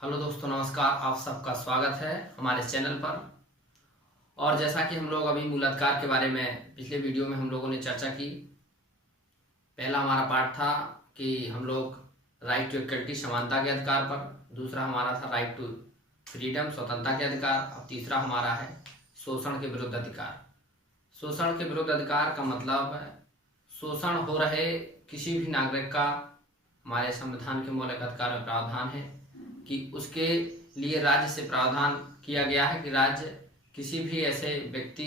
Hello दोस्तों, नमस्कार। आप सबका स्वागत है हमारे चैनल पर। और जैसा कि हम लोग अभी मूलाधिकार के बारे में पिछले वीडियो में हम लोगों ने चर्चा की। पहला हमारा पार्ट था कि हम लोग राइट टू इक्वलिटी समानता के अधिकार पर, दूसरा हमारा था राइट टू फ्रीडम स्वतंत्रता के अधिकार, अब तीसरा हमारा है शोषण के विरुद्ध अधिकार। शोषण के विरुद्ध अधिकार का मतलब है शोषण हो रहे किसी भी नागरिक का हमारे संविधान के मौलिक अधिकार में प्रावधान है कि उसके लिए राज्य से प्रावधान किया गया है कि राज्य किसी भी ऐसे व्यक्ति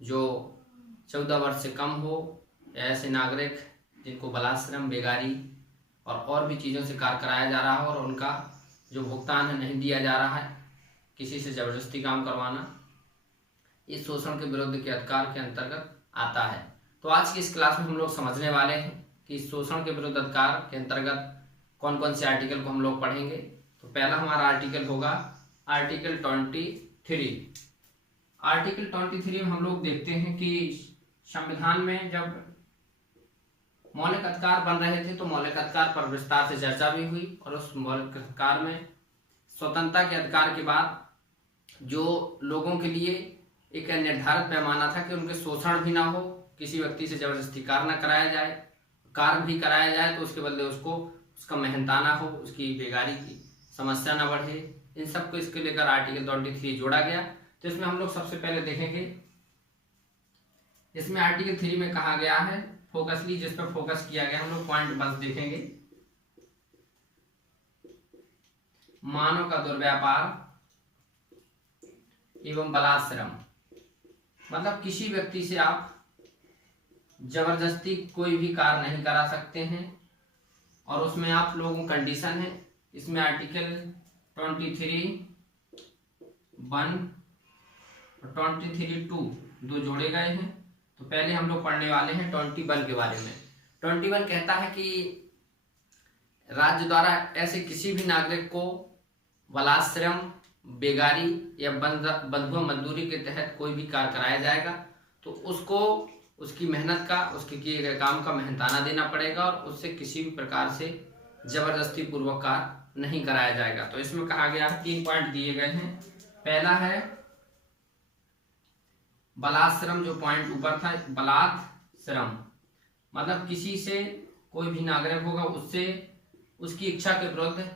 जो 14 वर्ष से कम हो या ऐसे नागरिक जिनको बलात्श्रम, बेगारी और भी चीज़ों से कार्य कराया जा रहा है और उनका जो भुगतान है नहीं दिया जा रहा है, किसी से ज़बरदस्ती काम करवाना, इस शोषण के विरुद्ध के अधिकार के अंतर्गत आता है। तो आज की इस क्लास में हम लोग समझने वाले हैं कि शोषण के विरुद्ध अधिकार के अंतर्गत कौन कौन से आर्टिकल को हम लोग पढ़ेंगे। तो पहला हमारा आर्टिकल होगा आर्टिकल 23। आर्टिकल 23 में हम लोग देखते हैं कि संविधान में जब मौलिक अधिकार बन रहे थे तो मौलिक अधिकार पर विस्तार से चर्चा भी हुई और उस मौलिक अधिकार में स्वतंत्रता के अधिकार के बाद जो लोगों के लिए एक निर्धारित पैमाना था कि उनके शोषण भी ना हो, किसी व्यक्ति से जबरदस्ती कार्य न कराया जाए, कार्य भी कराया जाए तो उसके बदले उसको उसका मेहनताना हो, उसकी बेगारी की समस्या न बढ़े, इन सबको इसके लेकर आर्टिकल 23 जोड़ा गया। तो इसमें हम लोग सबसे पहले देखेंगे, इसमें आर्टिकल 3 में कहा गया है फोकसली, जिस पर फोकस किया गया हम लोग पॉइंट बस देखेंगे। मानव का दुर्व्यापार एवं बलात्श्रम, मतलब किसी व्यक्ति से आप जबरदस्ती कोई भी कार्य नहीं करा सकते हैं और उसमें आप लोगों कंडीशन है। इसमें आर्टिकल 23(1) और 23(2) दो जोड़े गए हैं। तो पहले हम लोग पढ़ने वाले हैं 21 के बारे में। 21 कहता है कि राज्य द्वारा ऐसे किसी भी नागरिक को बलात्श्रम, बेगारी या बंधुआ मजदूरी के तहत कोई भी कार्य कराया जाएगा तो उसको उसकी मेहनत का, उसके किए गए काम का मेहनताना देना पड़ेगा और उससे किसी भी प्रकार से जबरदस्ती पूर्वक कार्य नहीं कराया जाएगा। तो इसमें कहा गया है 3 पॉइंट दिए गए हैं। पहला है बलात्श्रम, जो पॉइंट ऊपर था, बलात्श्रम मतलब किसी से कोई भी नागरिक होगा उससे उसकी इच्छा के विरुद्ध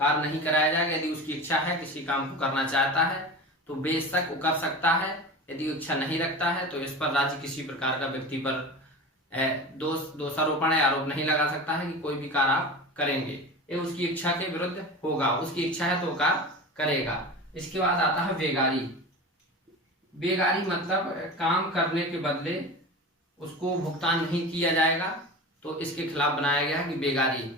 कार्य नहीं कराया जाएगा। यदि उसकी इच्छा है, किसी काम को करना चाहता है तो बेशक वो कर सकता है। यदि इच्छा नहीं रखता है तो इस पर राज्य किसी प्रकार का व्यक्ति पर दोषारोपण या आरोप नहीं लगा सकता है कि कोई भी कार्य आप करेंगे, ये उसकी इच्छा के विरुद्ध होगा। उसकी इच्छा है तो कार्य करेगा। इसके बाद आता है बेगारी। बेगारी मतलब काम करने के बदले उसको भुगतान नहीं किया जाएगा, तो इसके खिलाफ बनाया गया है कि बेगारी,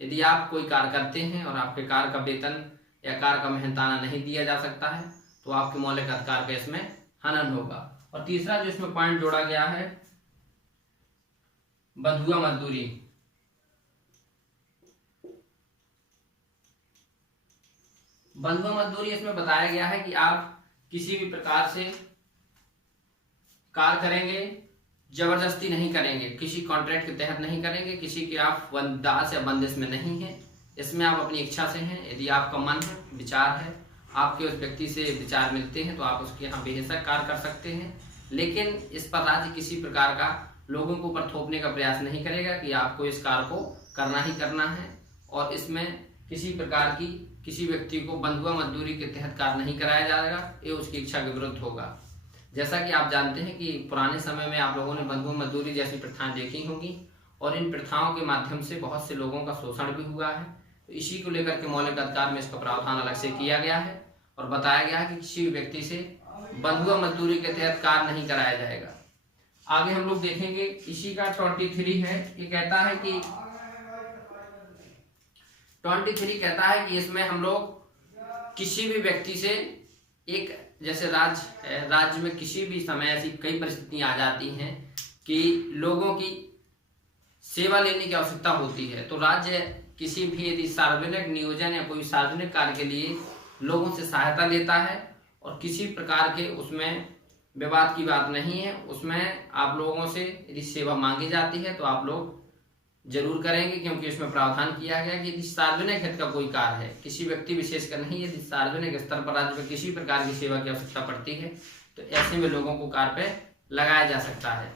यदि आप कोई कार्य करते हैं और आपके कार्य का वेतन या कार्य का मेहनताना नहीं दिया जा सकता है तो आपके मौलिक अधिकार का इसमें हनन होगा। और तीसरा जो इसमें पॉइंट जोड़ा गया है बंधुआ मजदूरी। बंधुआ मजदूरी इसमें बताया गया है कि आप किसी भी प्रकार से कार्य करेंगे, जबरदस्ती नहीं करेंगे, किसी कॉन्ट्रैक्ट के तहत नहीं करेंगे, किसी के आप दास या बंदिश में नहीं है, इसमें आप अपनी इच्छा से हैं। यदि आपका मन है, विचार है, आपके उस व्यक्ति से विचार मिलते हैं तो आप उसके यहाँ बेहिचक कार्य कर सकते हैं। लेकिन इस पर राज्य किसी प्रकार का लोगों के ऊपर थोपने का प्रयास नहीं करेगा कि आपको इस कार्य को करना ही करना है और इसमें किसी प्रकार की किसी व्यक्ति को बंधुआ मजदूरी के तहत कार्य नहीं कराया जाएगा, ये उसकी इच्छा के विरुद्ध होगा। जैसा कि आप जानते हैं कि पुराने समय में आप लोगों ने बंधुआ मजदूरी जैसी प्रथाएं देखी होंगी और इन प्रथाओं के माध्यम से बहुत से लोगों का शोषण भी हुआ है। तो इसी को लेकर के मौलिक अधिकार में इसका प्रावधान अलग से किया गया है और बताया गया है कि किसी भी व्यक्ति से बंधुआ मजदूरी के तहत कार्य नहीं कराया जाएगा। आगे हम लोग देखेंगे, इसी का 23 है। ये कहता है कि 23 कहता है कि इसमें हम लोग किसी भी व्यक्ति से एक, जैसे राज्य में किसी भी समय ऐसी कई परिस्थितियां आ जाती हैं कि लोगों की सेवा लेने की आवश्यकता होती है, तो राज्य किसी भी यदि सार्वजनिक नियोजन या कोई सार्वजनिक कार्य के लिए लोगों से सहायता लेता है और किसी प्रकार के उसमें विवाद की बात नहीं है, उसमें आप लोगों से यदि सेवा मांगी जाती है तो आप लोग जरूर करेंगे, क्योंकि इसमें प्रावधान किया गया कि यदि सार्वजनिक हित का कोई कार्य है, किसी व्यक्ति विशेष का नहीं, यदि सार्वजनिक स्तर पर राज्य में किसी प्रकार की सेवा की आवश्यकता पड़ती है तो ऐसे में लोगों को कार्य पे लगाया जा सकता है।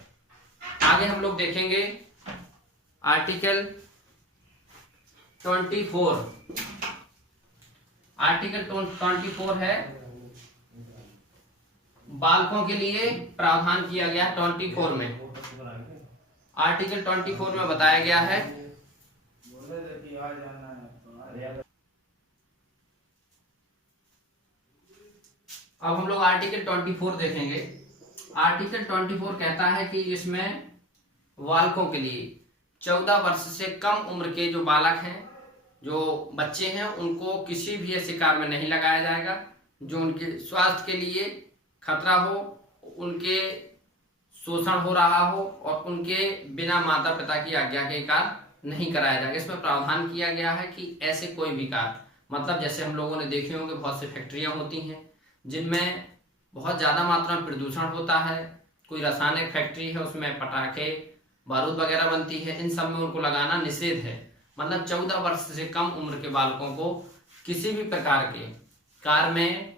आगे हम लोग देखेंगे आर्टिकल 24। आर्टिकल 24 है बालकों के लिए प्रावधान किया गया 24 में। आर्टिकल 24 में बताया गया है अब हम लोग आर्टिकल 24 देखेंगे। आर्टिकल 24 कहता है कि इसमें बालकों के लिए 14 वर्ष से कम उम्र के जो बालक हैं, जो बच्चे हैं, उनको किसी भी ऐसे कार्य में नहीं लगाया जाएगा जो उनके स्वास्थ्य के लिए खतरा हो, उनके शोषण हो रहा हो और उनके बिना माता पिता की आज्ञा के कार्य नहीं कराया जाएगा। इसमें प्रावधान किया गया है कि ऐसे कोई भी कार्य, मतलब जैसे हम लोगों ने देखे होंगे बहुत सी फैक्ट्रियां होती हैं जिनमें बहुत ज़्यादा मात्रा में प्रदूषण होता है, कोई रासायनिक फैक्ट्री है उसमें पटाखे बारूद वगैरह बनती है, इन सब में उनको लगाना निषेध है। मतलब 14 वर्ष से कम उम्र के बालकों को किसी भी प्रकार के कार्य में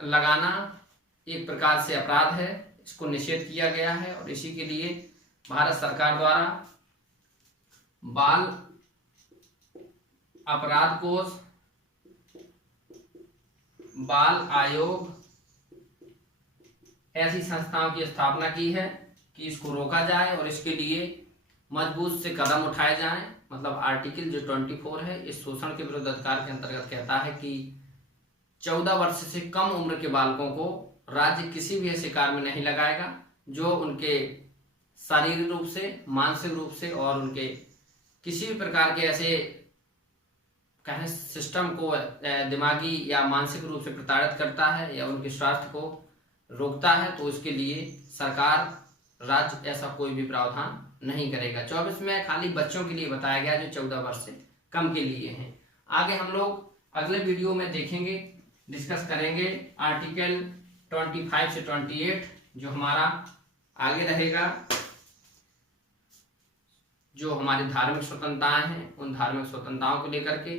लगाना एक प्रकार से अपराध है, इसको निषेध किया गया है। और इसी के लिए भारत सरकार द्वारा बाल अपराध कोष, बाल आयोग ऐसी संस्थाओं की स्थापना की है कि इसको रोका जाए और इसके लिए मजबूत से कदम उठाए जाएं। मतलब आर्टिकल जो 24 है इस शोषण के विरुद्ध अधिकार के अंतर्गत कहता है कि 14 वर्ष से कम उम्र के बालकों को राज्य किसी भी ऐसे कार्य में नहीं लगाएगा जो उनके शारीरिक रूप से, मानसिक रूप से और उनके किसी भी प्रकार के ऐसे कहें सिस्टम को दिमागी या मानसिक रूप से प्रताड़ित करता है या उनके स्वास्थ्य को रोकता है। तो इसके लिए सरकार, राज्य ऐसा कोई भी प्रावधान नहीं करेगा। 24 में खाली बच्चों के लिए बताया गया जो 14 वर्ष से कम के लिए हैं। आगे हम लोग अगले वीडियो में देखेंगे, डिस्कस करेंगे आर्टिकल 25 से 28 जो हमारा आगे रहेगा, जो हमारी धार्मिक स्वतंत्रताएं हैं उन धार्मिक स्वतंत्रताओं को लेकर के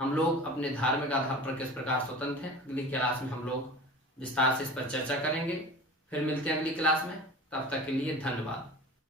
हम लोग अपने धार्मिक आधार पर किस प्रकार स्वतंत्र हैं। अगली क्लास में हम लोग विस्तार से इस पर चर्चा करेंगे। फिर मिलते हैं अगली क्लास में, तब तक के लिए धन्यवाद।